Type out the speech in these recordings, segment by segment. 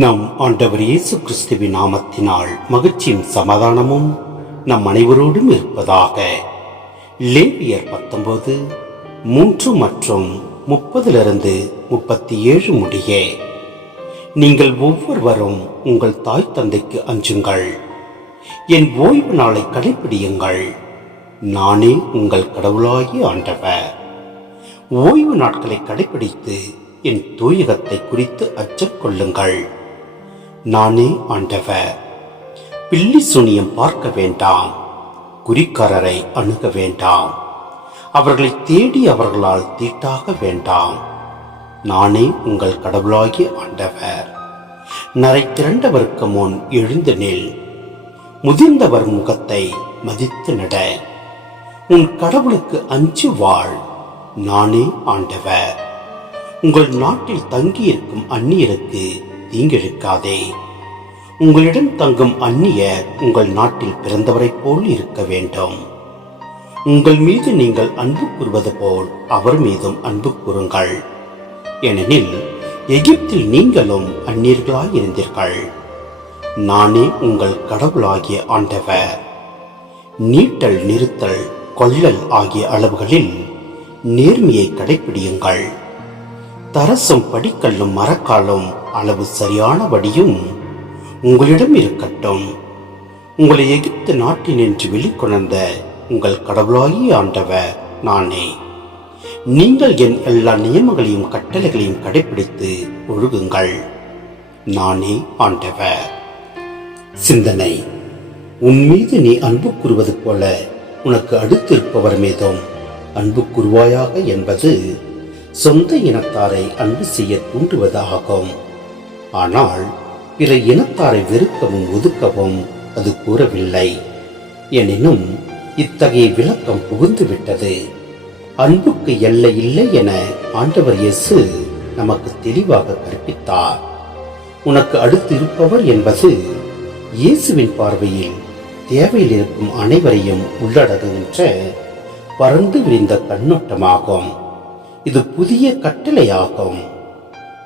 நம் ஆண்டவர் இயேசு கிறிஸ்துவின் நாமத்தினால் மகிழ்ச்சியும் சமாதானமும் நம் அனைவரோடும் இருப்பதாக. லேவியர் பத்தொன்பது மூன்று மற்றும் முப்பதிலிருந்து முப்பத்தி ஏழு முடிய. நீங்கள் ஒவ்வொருவரும் உங்கள் தாய் தந்தைக்கு அஞ்சுங்கள். என் ஓய்வு நாளை கடைபிடியுங்கள். நானே உங்கள் கடவுளாகி ஆண்டவர். ஓய்வு நாட்களை கடைபிடித்து என் தூயகத்தை குறித்து அச்சம் கொள்ளுங்கள். நானே ஆண்டவர். பில்லி சுனியம் பார்க்க வேண்டாம். குறிக்காரரை அணுக வேண்டாம். அவர்களை தேடி அவர்களால் தீட்டாக வேண்டாம். நானே உங்கள் கடவுளாகிய ஆண்டவர். நரை திரண்டவருக்கு முன் எழுந்து நில். முதிர்ந்தவர் முகத்தை மதித்து நட. உன் கடவுளுக்கு அஞ்சு வாழ். நானே ஆண்டவர். உங்கள் நாட்டில் தங்கியிருக்கும் அந்நியருக்கு தீங்கிழைக்காதே உங்களிடம் தங்கும் அந்நியர் உங்கள் நாட்டில் பிறந்தவரைப் போல் இருக்க வேண்டும். உங்கள் மீது நீங்கள் அன்பு கூறுவது போல் அவர் மீதும் அன்பு கூறுங்கள். ஏனெனில் எகிப்தில் நீங்களும் அந்நியர்களாய் இருந்தீர்கள் நானே உங்கள் கடவுளாகிய ஆண்டவர். நீட்டல் நிறுத்தல் கொள்ளல் ஆகிய அளவுகளில் நேர்மையை கடைபிடியுங்கள் தரசும் படிக்கல்லும் மரக்காலும் அளவு சரியானபடியும் உங்களிடம் இருக்கட்டும். உங்களை எகிப்து நாட்டினின்று வெளிக்கொணர்ந்த உங்கள் கடவுளாகி ஆண்டவர் நானே. நீங்கள் என் எல்லா நியமங்களையும் கட்டளைகளையும் கடைபிடித்து ஒழுகுங்கள். நானே ஆண்டவர். சிந்தனை. உன் மீது நீ அன்பு கூறுவது போல உனக்கு அடுத்து இருப்பவர் மீதும் அன்பு கூறுவாயாக என்பது சொந்த இனத்தாரை அன்பு செய்ய தூண்டுவதாகும். ஆனால் பிற இனத்தாரை வெறுக்கவும் ஒதுக்கவும் அது கூறவில்லை. எனினும் இத்தகைய விளக்கம் புகுந்துவிட்டது அன்புக்கு எல்லை இல்லை என ஆண்டவர் இயேசு நமக்கு தெளிவாக கற்பித்தார். உனக்கு அடுத்து இருப்பவர் என்பது இயேசுவின் பார்வையில் தேவையில் இருக்கும் அனைவரையும் உள்ளடங்குகின்ற பறந்து விரிந்த கண்ணோட்டமாகும். இது புதிய கட்டளையாகும்.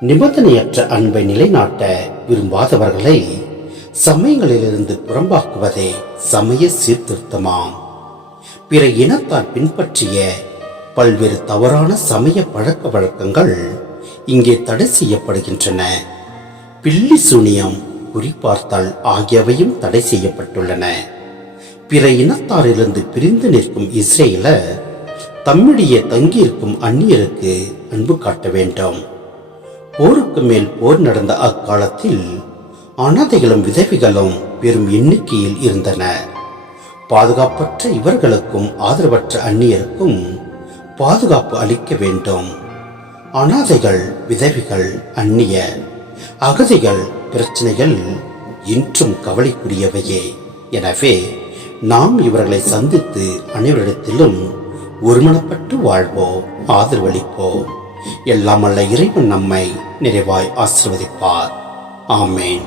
நிபந்தனையற்ற அன்பை நிலைநாட்ட விரும்பாதவர்களை சமயங்களிலிருந்து புறம்பாக்குவதே சமய சீர்திருத்தமாம். பிற இனத்தார் பின்பற்றிய பல்வேறு தவறான சமய பழக்க வழக்கங்கள் இங்கே தடை செய்யப்படுகின்றன. பில்லி சூனியம் குறிப்பார்த்தல் ஆகியவையும் தடை செய்யப்பட்டுள்ளன. பிற இனத்தாரிலிருந்து பிரிந்து நிற்கும் இஸ்ரேல தம்மிடையே தங்கியிருக்கும் அந்நியருக்கு அன்பு காட்ட வேண்டும். போருக்கு மேல் போர் நடந்த அக்காலத்தில் அனாதைகளும் விதவிகளும் பெரும் எண்ணிக்கையில் இருந்தன. பாதுகாப்பற்ற இவர்களுக்கும் ஆதரவற்ற அந்நியருக்கும் பாதுகாப்பு அளிக்க வேண்டும். அனாதைகள் விதவிகள் அந்நிய அகதிகள் பிரச்சனைகள் இன்றும் கவலைக்குரியவையே. எனவே நாம் இவர்களை சந்தித்து அனைவரிடத்திலும் ஒருமனப்பட்டு வாழ்வோம் ஆதரவளிப்போம். எல்லாம் அல்ல இறைவன் நம்மை நிறைவாய் ஆசிர்வதிப்பார். ஆமேன்.